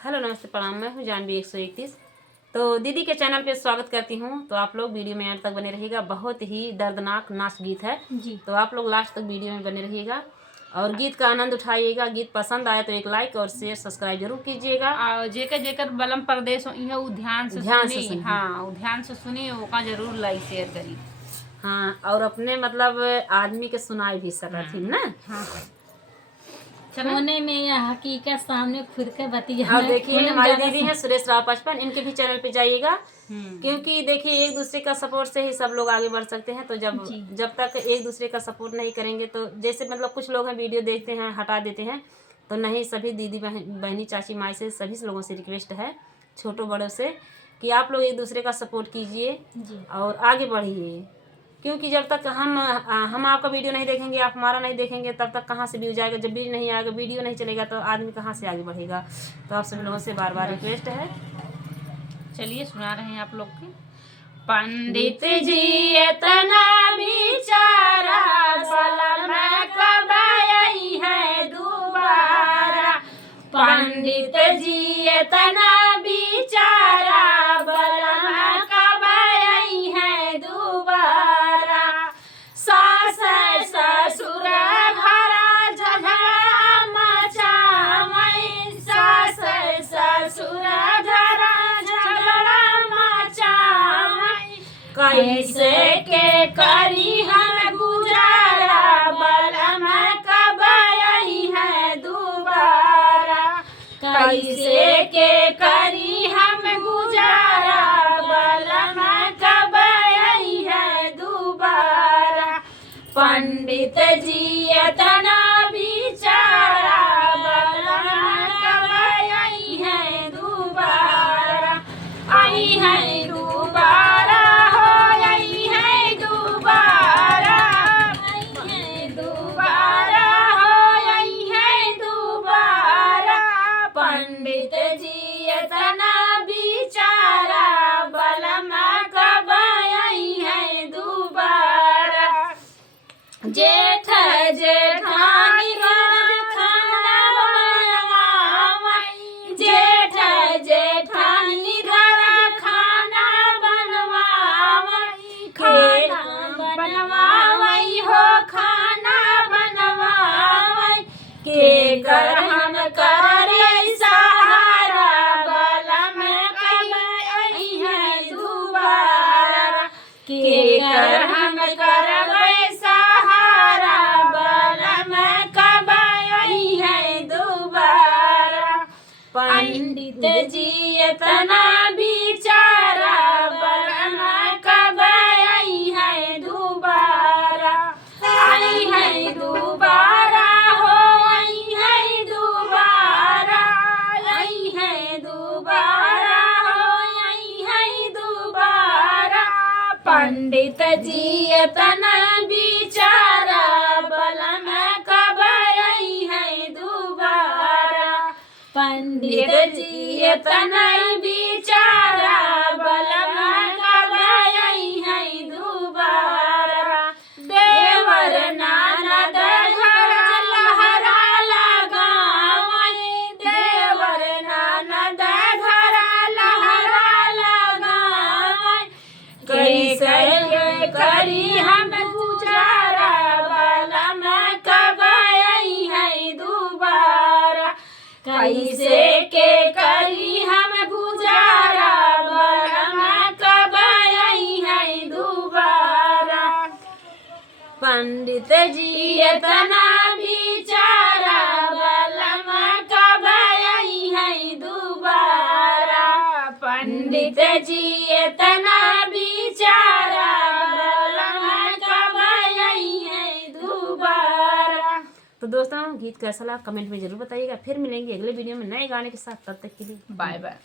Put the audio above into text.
Hello नमस्ते प्रणाम। मैं हूँ जानवी 131। तो दीदी के चैनल पे स्वागत करती हूँ। तो आप लोग वीडियो में अंत तक बने रहिएगा। बहुत ही दर्दनाक नाच गीत है जी। तो आप लोग लास्ट तक वीडियो में बने रहिएगा और गीत का आनंद उठाइएगा। गीत पसंद आए तो एक लाइक और शेयर सब्सक्राइब जरूर कीजिएगा। और जेकर बलम प्रदेश हो ध्यान से सुनी। हाँ, वो ध्यान से सुनी, ओका जरूर लाइक शेयर करी। हाँ, और अपने मतलब आदमी के सुनाई भी सकत ही ना। हाँ, होने में या हकीकत सामने खुद के बतिया। और देखिए हमारी दीदी हैं सुरेश राव 55, इनके भी चैनल पे जाइएगा। क्योंकि देखिए एक दूसरे का सपोर्ट से ही सब लोग आगे बढ़ सकते हैं। तो जब तक एक दूसरे का सपोर्ट नहीं करेंगे तो जैसे मतलब कुछ लोग हैं वीडियो देखते हैं हटा देते हैं, तो नहीं, सभी दीदी बहनी चाची माई से सभी लोगों से रिक्वेस्ट है, छोटों बड़ों से, कि आप लोग एक दूसरे का सपोर्ट कीजिए और आगे बढ़िए। क्योंकि जब तक हम आपका वीडियो नहीं देखेंगे, आप हमारा नहीं देखेंगे, तब तक कहाँ से व्यूज आएगा। जब व्यूज नहीं आएगा, वीडियो नहीं चलेगा, तो आदमी कहाँ से आगे बढ़ेगा। तो आप सभी लोगों से बार बार रिक्वेस्ट है। चलिए सुना रहे हैं आप लोग के। पंडित जी इतना बिचारा सलम कब आई है दोबारा। पंडित जी इतना बिचारा बलम कब आई है दोबारा। सास ससुर घरा झगड़ा मचावई। सास ससुर घरा झगड़ा मचावई। कैसे के करी हम गुजारा बलम कब आई है दोबारा। कैसे के करी हम गुजारा बलम कब आई है दोबारा। पंडित जी इतना बिचारा बलम कब आई है दोबारा। आई है दोबारा हो, आई है दोबारा। आई है दोबारा हो, आई है दोबारा। पंडित जी इतना बिचारा बलम कब आई है दोबारा। जेठ जेठानी घर खाना बनवावई। जेठ जेठानी घर खाना बनवावई। खाना बनवावई हो, खाना बनवावई। के कर हम करे सहारा बलम कब आई है दोबारा। के कर हम करबै सहारा बलम कब आई है दोबारा। पंडित जी इतना बिचारा बलम कब आई है दोबारा। आई है दोबारा हो, आई है दोबारा। आई है दोबारा हो, आई है दोबारा। पंडित जी इतना बिचारा बलम कब आई है दोबारा। पंडित जी इतना बिचारा बलम कब आई है दोबारा। देवर ननद घर लहरा लगावई। देवर ननद घर लहरा लगावई। कैसे करी हम गुजारा बलम कब आई है दोबारा। कैसे के करी हम गुजारा बलम कब आई है दोबारा। पंडित जी इतना बिचारा बलम कब आई है दोबारा। पंडित जी इतना बिचारा बलम कब आई है दोबारा। तो दोस्तों गीत कैसा लगा कमेंट में जरूर बताइएगा। फिर मिलेंगे अगले वीडियो में नए गाने के साथ। तब तक के लिए बाय बाय।